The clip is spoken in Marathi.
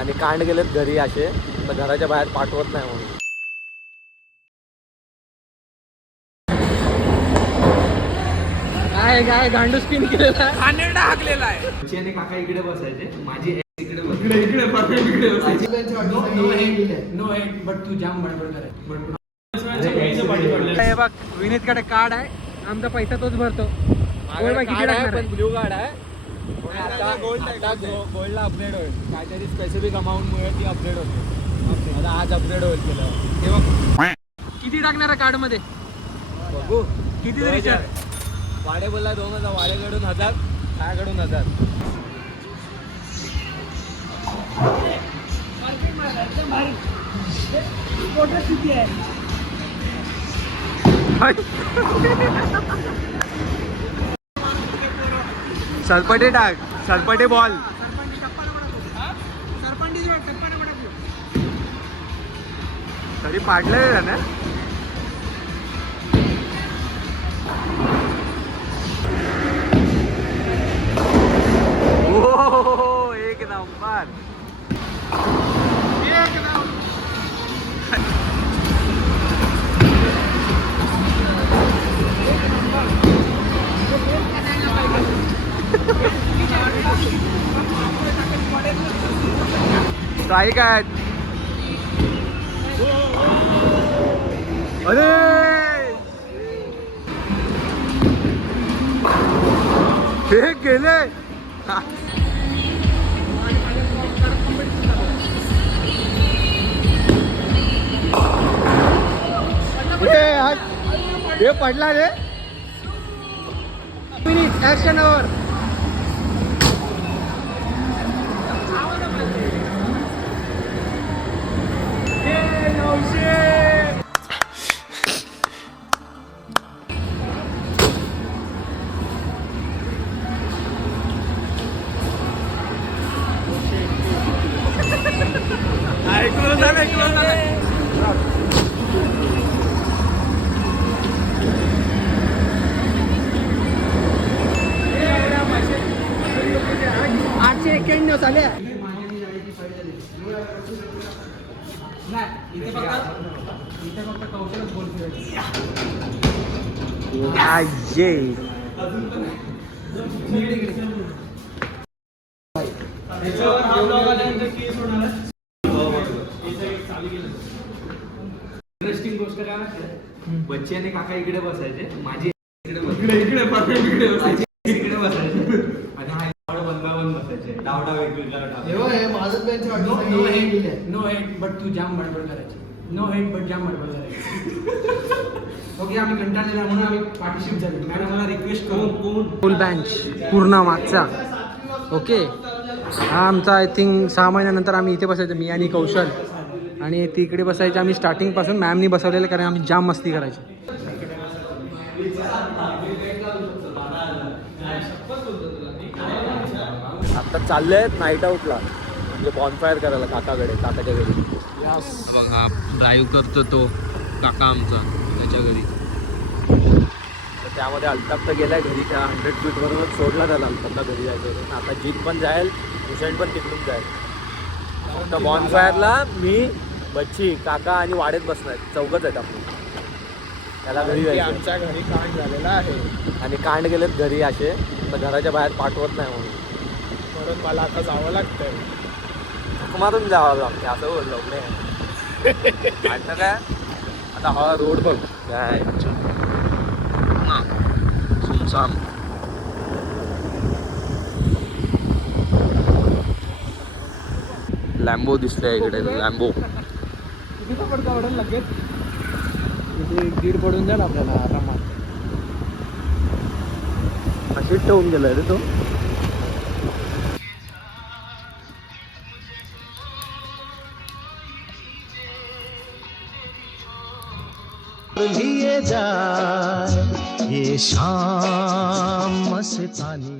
आणि कांड गेलेत घरी असे, तर घराच्या बाहेर पाठवत नाही म्हणून. काय काय गांडू स्पिन केलेला आहे, कानेडा हाकलेला आहे. बच्ची काका इकडे बसायचे, माझी इकडे इकडे बसायची. नो हेड बट तू जाम बडबड करे. हे बघ विनीतकडे कार्ड आहे, आमचा पैसा तोच भरतो. किती लागणार पण ब्ल्यू कार्ड आहे. आता गोल्डला अपग्रेड होईल, काहीतरी स्पेसिफिक अमाऊंटमुळे ती अपग्रेड होते. मला आज अपग्रेड होईल केलं. हे बघ किती टाकणार आहे कार्ड मध्ये, बघू किती रिचार्ज. वाडे बोलला 2000, वाडेकडून 1000, माझ्याकडून 1000. सरपटे टाक, सरपटे बॉल. तरी पाडलं ना. ओ एक नंबर. स्ट्राइक आहे. अरे हे गेले. हे पडला रे. Action over. इंटरेस्टिंग गोष्ट काय माहिती, बच्ची आणि काका इकडे बसायचे, माझी इकडे बसायचे आणि हा बंद बसायचे. डावडा वेगवेगळा नो हेड बट तू जाम बडबड करायची. नो हेड बट जाम बडबड करायची. ओके, आम्ही कंटाळलेला म्हणून आम्ही पार्टिशिपेट झालो. मॅडम मला रिक्वेस्ट करून फुल बेंच पूर्ण मागचा. ओके, हा आमचा आय थिंक 6 महिन्यानंतर आम्ही इथे बसायचो, मी आणि कौशल. आणि तिकडे बसायचे आम्ही स्टार्टिंगपासून. मॅमनी बसवलेलं कारण आम्ही जाम मस्ती करायची. आता चालले आहेत नाईट आउटला, म्हणजे बॉनफायर करायला काकाकडे, काकाच्या घरी. बघा ड्राईव्ह करतो तो काका आमचा त्याच्या घरी. तर त्यामध्ये अल्ताफ तर गेलाय घरी, त्या 100 फीट वरूनच सोडला त्याला अल्ताफला घरी जायचं होतं. आता जीत पण जाईल, हुसेन पण तिकडून जाईल. फक्त बॉनफायरला मी, बच्ची, काका आणि वाडेत बसणार, चौघच आहेत आपण. त्याला घरी जायचं. आमच्या घरी कांड झालेला आहे आणि कांड गेलेत घरी असे, तर घराच्या बाहेर पाठवत नाही म्हणून मला आता जावं लागतंय. मारून जावं लागते असं बोललो नाही. आता काय, आता हा रोड बघ काय सुमसाम. लॅम्बो दिसतंय इकडे, लॅम्बो. किती पडतो ऑर्डर लगेच, किती 1.5 पडून जाईल आपल्याला आरामात. अशीच ठेवून गेलाय रे तो. लिए जाए ये शाम मस्तानी.